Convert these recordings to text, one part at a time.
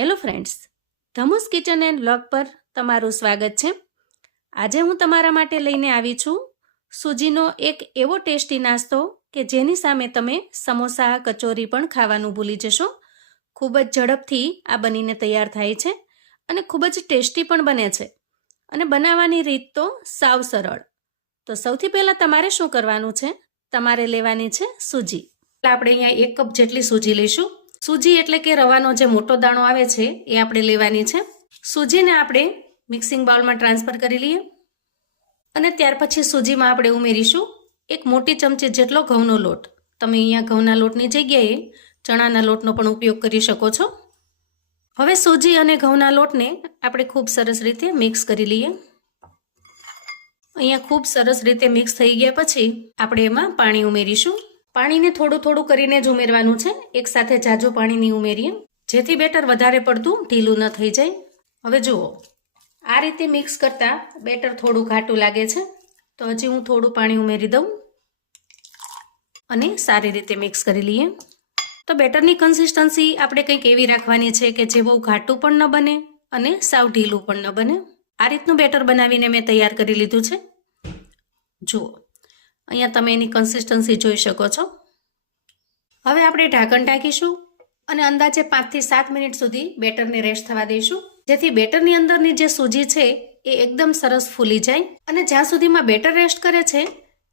Hello friends ધમુસ kitchen and blog પર તમારું સ્વાગત છે. આજે હું તમારા માટે લઈને આવી છું સૂજીનો એક એવો ટેસ્ટી નાસ્તો કે જેની સામે તમે સમોસા, કચોરી પણ ખાવાનું ભૂલી જશો. ખૂબ જ ઝડપથી આ બનીને તૈયાર થાય છે અને ખૂબ જ ટેસ્ટી પણ બને છે. અને બનાવવાની રીત તો સાવ સરળ. તો સૌથી પહેલાં તમારે શું કરવાનું છે? તમારે લેવાની છે સૂજી. આપણે અહીંયા એક કપ જેટલી સૂજી લઈશું. સૂજી એટલે કે રવાનો જે મોટો દાણો આવે છે, એ આપણે લેવાની છે. સૂજીને આપણે મિક્સિંગ બાઉલમાં ટ્રાન્સફર કરી લઈએ. અને ત્યાર પછી સૂજીમાં આપણે ઉમેરીશું એક મોટી ચમચી જેટલો ઘઉંનો લોટ. તમે અહીંયા ઘઉંના લોટની જગ્યાએ ચણાના લોટનો પણ ઉપયોગ કરી શકો છો. હવે સૂજી અને ઘઉંના લોટને આપણે ખૂબ સરસ રીતે મિક્સ કરી લઈએ. અહીંયા ખૂબ સરસ રીતે મિક્સ થઈ ગયા પછી આપણે એમાં પાણી ઉમેરીશું. પાણીને થોડું થોડું કરીને જ ઉમેરવાનું છે. એક સાથે જાજુ પાણી નહીં ઉમેરીએ. જેથી બેટર વધારે પડતું ઢીલું ન થઈ જાય. હવે જુઓ. આ રીતે મિક્સ કરતાં બેટર થોડું ઘાટું લાગે છે. તો હજી હું થોડું પાણી ઉમેરી દઉં. અને સારી રીતે મિક્સ કરી લઈએ. તો બેટરની કન્સિસ્ટન્સી આપણે કંઈક એવી રાખવાની છે કે જે બહુ ઘાટું પણ ન બને અને સાવ ઢીલું પણ ન બને. આ રીતનું બેટર બનાવીને મેં તૈયાર કરી લીધું છે. જુઓ. અહીંયા તમે એની કન્સિસ્ટન્સી જોઈ શકો છો. હવે આપણે ઢાંકણ ઢાંકીશું અને અંદાજે પાંચથી સાત મિનિટ સુધી બેટરને રેસ્ટ થવા દઈશું. જેથી બેટરની અંદરની જે સૂજી છે એ એકદમ સરસ ફૂલી જાય અને જ્યાં સુધીમાં બેટર રેસ્ટ કરે છે,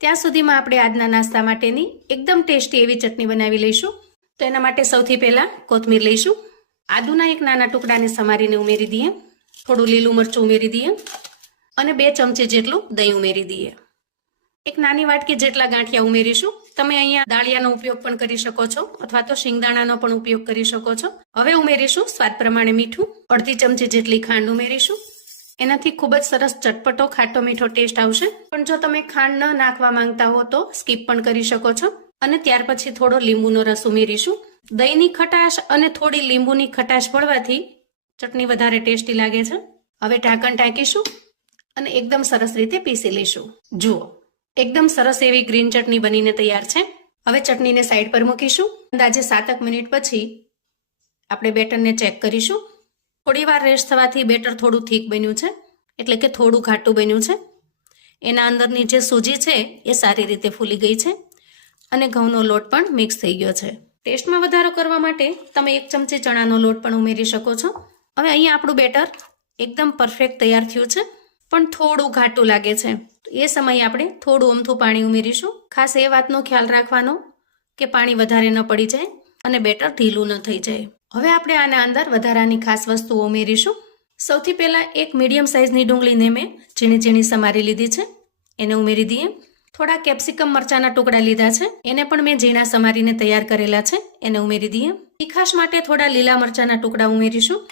ત્યાં સુધીમાં આપણે આજના નાસ્તા માટેની એકદમ ટેસ્ટી એવી ચટણી બનાવી લઈશું. તો એના માટે સૌથી પહેલાં કોથમીર લઈશું. આદુના એક નાના ટુકડાને સમારીને ઉમેરી દઈએ. થોડું લીલું મરચું ઉમેરી દઈએ. અને બે ચમચી જેટલું દહીં ઉમેરી દઈએ. એક નાની વાટકી જેટલા ગાંઠિયા ઉમેરીશું. તમે અહીંયા દાળિયાનો ઉપયોગ પણ કરી શકો છો, અથવા તો શિંગદાણાનો પણ ઉપયોગ કરી શકો છો. હવે ઉમેરીશું સ્વાદ પ્રમાણે મીઠું. અડધી ચમચી જેટલી ખાંડ ઉમેરીશું. એનાથી ખૂબ જ સરસ ચટપટો ખાટો મીઠો ટેસ્ટ આવશે. પણ જો તમે ખાંડ ન નાખવા માંગતા હો તો સ્કીપ પણ કરી શકો છો. અને ત્યાર પછી થોડો લીંબુનો રસ ઉમેરીશું. દહીંની ખટાશ અને થોડી લીંબુની ખટાશ પડવાથી ચટણી વધારે ટેસ્ટી લાગે છે. હવે ઢાંકણ ટાંકીશું અને એકદમ સરસ રીતે પીસી લઈશું. જુઓ. એકદમ સરસ એવી ગ્રીન ચટણી બનીને તૈયાર છે. હવે ચટણીને સાઈડ પર મૂકીશું. અંદાજે સાતક મિનિટ પછી આપણે બેટરને ચેક કરીશું. થોડી વાર રેસ્ટ થવાથી બેટર થોડું થીક બન્યું છે. એટલે કે થોડું ઘાટું બન્યું છે. એના અંદરની જે સૂજી છે એ સારી રીતે ફૂલી ગઈ છે. અને ઘઉંનો લોટ પણ મિક્સ થઈ ગયો છે. ટેસ્ટમાં વધારો કરવા માટે તમે એક ચમચી ચણાનો લોટ પણ ઉમેરી શકો છો. હવે અહીંયા આપણું બેટર એકદમ પરફેક્ટ તૈયાર થયું છે. પણ થોડું ઘાટું લાગે છે. એ સમયે આપણે થોડું અમથું પાણી ઉમેરીશું. ખાસ એ વાતનો ખ્યાલ રાખવાનો કે પાણી વધારે ન પડી જાય અને બેટર ઢીલું ન થઈ જાય. હવે આપણે આના અંદર વધારાની ખાસ વસ્તુઓ ઉમેરીશું. સૌથી પહેલાં એક મીડિયમ સાઇઝની ડુંગળીને મેં ઝીણી ઝીણી સમારી લીધી છે. એને ઉમેરી દઈએ. થોડા કેપ્સિકમ મરચાના ટુકડા લીધા છે. એને પણ મેં ઝીણા સમારીને તૈયાર કરેલા છે. એને ઉમેરી દઈએ. તીખાશ માટે થોડા લીલા મરચાના ટુકડા ઉમેરીશું.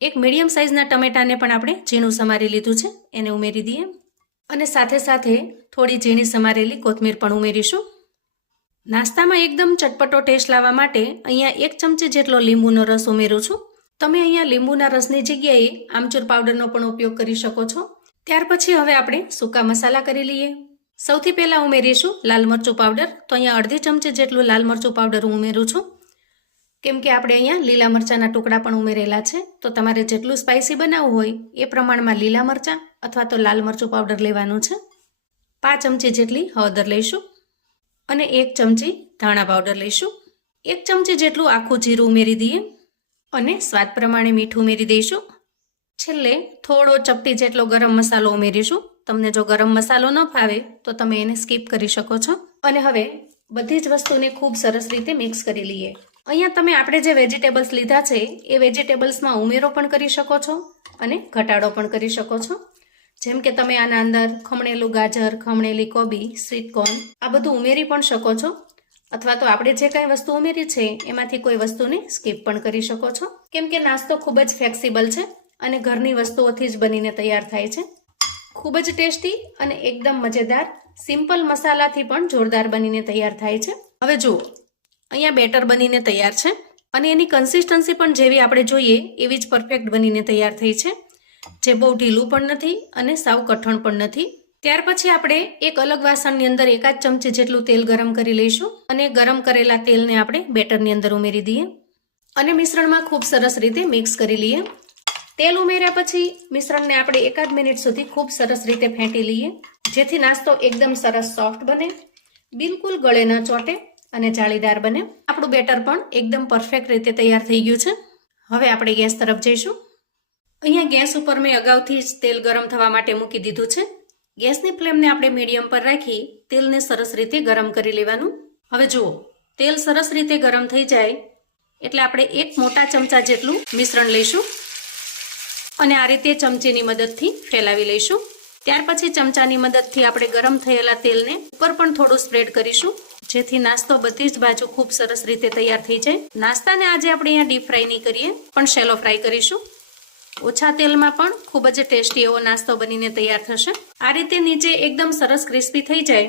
એક મીડિયમ સાઇઝના ટમેટાને પણ આપણે ઝીણું સમારી લીધું છે. એને ઉમેરી દઈએ. અને સાથે સાથે થોડી ઝીણી સમારેલી કોથમીર પણ ઉમેરીશું. નાસ્તામાં એકદમ ચટપટો ટેસ્ટ લાવવા માટે અહીંયા એક ચમચી જેટલો લીંબુનો રસ ઉમેરું છું. તમે અહીંયા લીંબુના રસની જગ્યાએ આમચૂર પાવડરનો પણ ઉપયોગ કરી શકો છો. ત્યાર પછી હવે આપણે સૂકા મસાલા કરી લઈએ. સૌથી પહેલાં ઉમેરીશું લાલ મરચું પાવડર. તો અહીંયા અડધી ચમચી જેટલું લાલ મરચું પાવડર હું ઉમેરું છું. કેમ કે આપણે અહીંયા લીલા મરચાંના ટુકડા પણ ઉમેરેલા છે. તો તમારે જેટલું સ્પાઇસી બનાવવું હોય એ પ્રમાણમાં લીલા મરચાં અથવા તો લાલ મરચું પાવડર લેવાનું છે. પાંચ ચમચી જેટલી હળદર લઈશું અને એક ચમચી ધાણા પાવડર લઈશું. એક ચમચી જેટલું આખું જીરું ઉમેરી દઈએ અને સ્વાદ પ્રમાણે મીઠું ઉમેરી દઈશું. છેલ્લે થોડો ચપટી જેટલો ગરમ મસાલો ઉમેરીશું. તમને જો ગરમ મસાલો ન ફાવે તો તમે એને સ્કીપ કરી શકો છો. અને હવે બધી જ વસ્તુને ખૂબ સરસ રીતે મિક્સ કરી લઈએ. અહીંયા તમે આપણે જે વેજીટેબલ્સ લીધા છે, એ વેજીટેબલ્સમાં ઉમેરો પણ કરી શકો છો અને ઘટાડો પણ કરી શકો છો. જેમ કે તમે આના અંદર ખમણેલું ગાજર, ખમણેલી કોબી સ્વીટ કોર્ન આ બધું ઉમેરી પણ શકો છો. અથવા તો આપણે જે કાંઈ વસ્તુ ઉમેરી છે, એમાંથી કોઈ વસ્તુને સ્કીપ પણ કરી શકો છો. કેમ કે નાસ્તો ખૂબ જ ફ્લેક્સિબલ છે અને ઘરની વસ્તુઓથી જ બનીને તૈયાર થાય છે. ખૂબ જ ટેસ્ટી અને એકદમ મજેદાર સિમ્પલ મસાલાથી પણ જોરદાર બનીને તૈયાર થાય છે. હવે જુઓ, અહીંયા બેટર બનીને તૈયાર છે અને એની કન્સિસ્ટન્સી પણ જેવી આપણે જોઈએ, એવી જ પરફેક્ટ બનીને તૈયાર થઈ છે. જે બહુ ઢીલું પણ નથી અને સાવ કઠણ પણ નથી. ત્યાર પછી આપણે એક અલગ વાસણની અંદર એકાદ ચમચી જેટલું તેલ ગરમ કરી લઈશું અને ગરમ કરેલા તેલને આપણે બેટરની અંદર ઉમેરી દઈએ અને મિશ્રણમાં ખૂબ સરસ રીતે મિક્સ કરી લઈએ. તેલ ઉમેર્યા પછી મિશ્રણને આપણે એકાદ મિનિટ સુધી ખૂબ સરસ રીતે ફેંટી લઈએ, જેથી નાસ્તો એકદમ સરસ સોફ્ટ બને, બિલકુલ ગળે ન ચોટે અને જાળીદાર બને. આપણું બેટર પણ એકદમ પરફેક્ટ રીતે તૈયાર થઈ ગયું છે. હવે આપણે ગેસ તરફ જઈશું. અહીંયા ગેસ ઉપર મેં અગાઉથી જ તેલ ગરમ થવા માટે મૂકી દીધું છે. ગેસની ફ્લેમને આપણે મીડિયમ પર રાખી તેલને સરસ રીતે ગરમ કરી લેવાનું. હવે જુઓ, તેલ સરસ રીતે ગરમ થઈ જાય એટલે આપણે એક મોટા ચમચા જેટલું મિશ્રણ લઈશું અને આ રીતે ચમચીની મદદથી ફેલાવી લઈશું. ત્યાર પછી ચમચાની મદદથી આપણે ગરમ થયેલા તેલને ઉપર પણ થોડું સ્પ્રેડ કરીશું, જેથી નાસ્તો બધી જ બાજુ ખૂબ સરસ રીતે તૈયાર થઈ જાય. નાસ્તાને આજે આપણે અહીંયા ડીપ ફ્રાય નહીં કરીએ, પણ શેલો ફ્રાય કરીશું. ઓછા તેલમાં પણ ખૂબ જ ટેસ્ટી એવો નાસ્તો બનીને તૈયાર થશે. આ રીતે નીચે એકદમ સરસ ક્રિસ્પી થઈ જાય.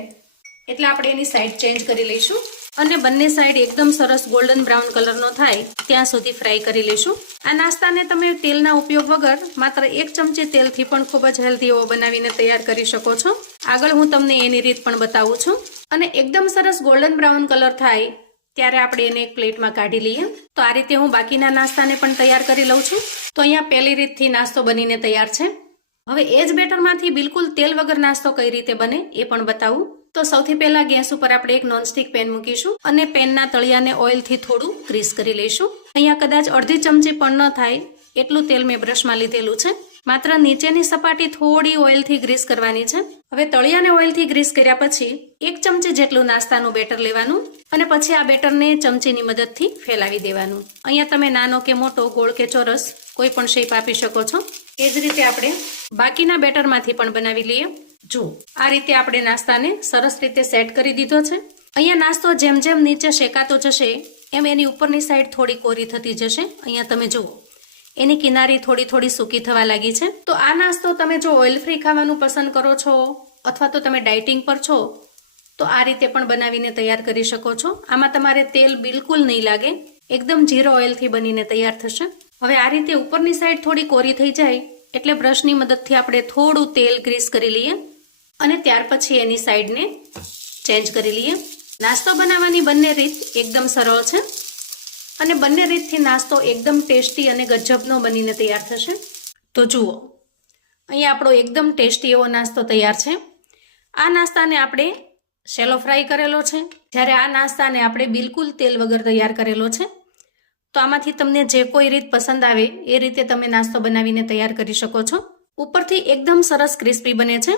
એટલે આપણે એની સાઈડ ચેન્જ કરી લઈશું અને બંને સાઈડ એકદમ સરસ ગોલ્ડન બ્રાઉન કલરનો થાય ત્યાં સુધી ફ્રાય કરી લઈશું. આ નાસ્તાને તમે તેલના ઉપયોગ વગર માત્ર એક ચમચી તેલથી પણ ખૂબ જ હેલ્ધી એવો બનાવીને તૈયાર કરી શકો છો. આગળ હું તમને એની રીત પણ બતાવું છું. અને એકદમ સરસ ગોલ્ડન બ્રાઉન કલર થાય ત્યારે આપણે એને એક પ્લેટમાં કાઢી લઈએ. તો આ રીતે હું બાકીના નાસ્તાને પણ તૈયાર કરી લઉં છું. તો અહીંયા પહેલી રીતથી નાસ્તો બનીને તૈયાર છે. હવે એ જ બેટરમાંથી બિલકુલ તેલ વગર નાસ્તો કઈ રીતે બને એ પણ બતાવું. તો સૌથી પહેલા ગેસ ઉપર આપણે એક નોનસ્ટિક પેન મૂકીશું અને પેનના તળિયાને ઓઇલથી થોડું ગ્રીસ કરી લઈશું. અહીંયા કદાચ અડધી ચમચી પણ ન થાય એટલું તેલ મેં બ્રશમાં લીધેલું છે. માત્ર નીચેની સપાટી થોડી ઓઇલથી ગ્રીસ કરવાની છે. હવે તળિયાને ઓઇલથી ગ્રીસ કર્યા પછી એક ચમચી જેટલું નાસ્તાનું બેટર લેવાનું. અને પછી આ બેટરને ચમચીની મદદથી ફેલાવી દેવાનું. અહીંયા તમે નાનો કે મોટો, ગોળ કે ચોરસ કોઈ પણ શેપ આપી શકો છો. એ જ રીતે આપણે બાકીના બેટરમાંથી પણ બનાવી લઈએ. જુઓ, આ રીતે આપણે નાસ્તાને સરસ રીતે સેટ કરી દીધો છે. અહીંયા નાસ્તો જેમ જેમ નીચે શેકાતો જશે, એમ એની ઉપરની સાઈડ થોડી કોરી થતી જશે. અહીંયા તમે જુઓ, એની કિનારી થોડી થોડી સૂકી થવા લાગી છે. તો આ નાસ્તો તમે જો ઓઇલ ફ્રી ખાવાનું પસંદ કરો છો, અથવા તો તમે ડાયટિંગ પર છો તો આ રીતે પણ બનાવીને તૈયાર કરી શકો છો. આમાં તમારે તેલ બિલકુલ નહીં લાગે. એકદમ જીરો ઓઇલથી બનીને તૈયાર થશે. હવે આ રીતે ઉપરની સાઈડ થોડી કોરી થઈ જાય એટલે બ્રશની મદદથી આપણે થોડું તેલ ગ્રીસ કરી લઈએ અને ત્યાર પછી એની સાઈડને ચેન્જ કરી લઈએ. નાસ્તો બનાવવાની બંને રીત એકદમ સરળ છે અને બંને રીતથી નાસ્તો એકદમ ટેસ્ટી અને ગજબનો બનીને તૈયાર થશે. તો જુઓ, અહીંયા આપણો એકદમ ટેસ્ટી એવો નાસ્તો તૈયાર છે. આ નાસ્તાને આપણે શેલો ફ્રાય કરેલો છે. જ્યારે આ નાસ્તાને આપણે બિલકુલ તેલ વગર તૈયાર કરેલો છે. તો આમાંથી તમને જે કોઈ રીત પસંદ આવે એ રીતે તમે નાસ્તો બનાવીને તૈયાર કરી શકો છો. ઉપરથી એકદમ સરસ ક્રિસ્પી બને છે.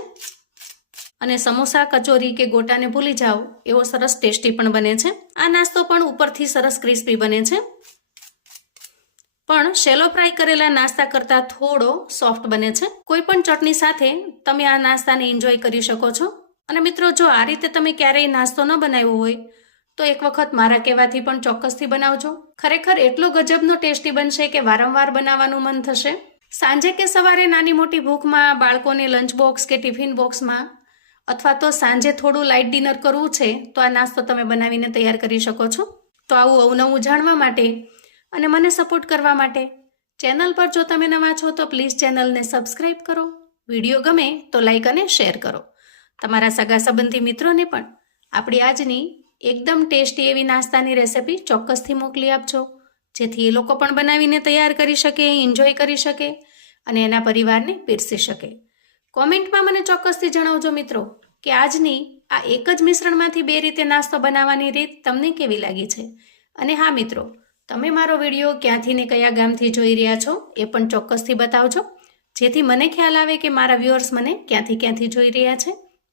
અને સમોસા, કચોરી કે ગોટાને ભૂલી જાઓ એવો સરસ ટેસ્ટી પણ બને છે. આ નાસ્તો પણ ઉપરથી સરસ ક્રિસ્પી બને છે. પણ શેલો ફ્રાય કરેલા નાસ્તા કરતાં થોડો સોફ્ટ બને છે. કોઈ પણ ચટણી સાથે તમે આ નાસ્તાને એન્જોય કરી શકો છો. અને મિત્રો, જો આ રીતે તમે ક્યારેય નાસ્તો ન બનાવ્યો હોય, તો એક વખત મારા કહેવાથી પણ ચોક્કસથી બનાવજો. ખરેખર એટલો ગજબનો ટેસ્ટી બનશે કે વારંવાર બનાવવાનું મન થશે. સાંજે કે સવારે નાની મોટી ભૂખમાં બાળકોને લંચ બોક્સ કે ટિફિન બોક્સમાં અથવા તો સાંજે થોડું લાઇટ ડિનર કરવું છે, તો આ નાસ્તો તમે બનાવીને તૈયાર કરી શકો છો. તો આવું અવનવું જાણવા માટે અને મને સપોર્ટ કરવા માટે ચેનલ પર જો તમે નવા છો, તો પ્લીઝ ચેનલને સબસ્ક્રાઇબ કરો. વીડિયો ગમે તો લાઇક અને શેર કરો. તમારા સગા સંબંધી મિત્રોને પણ આપણી આજની એકદમ ટેસ્ટી એવી નાસ્તાની રેસિપી ચોક્કસથી મોકલી આપજો. જેથી એ લોકો પણ બનાવીને તૈયાર કરી શકે એન્જોય કરી શકે અને એના પરિવારને પીરસી શકે. કોમેન્ટમાં મને ચોક્કસથી જણાવજો મિત્રો કે આજની આ એક જ મિશ્રણમાંથી બે રીતે નાસ્તો બનાવવાની રીત તમને કેવી લાગી છે? અને હા મિત્રો, તમે મારો વીડિયો ક્યાંથી ને કયા ગામથી જોઈ રહ્યા છો એ પણ ચોક્કસથી બતાવજો. જેથી મને ખ્યાલ આવે કે મારા વ્યુઅર્સ મને ક્યાંથી ક્યાંથી જોઈ રહ્યા છે.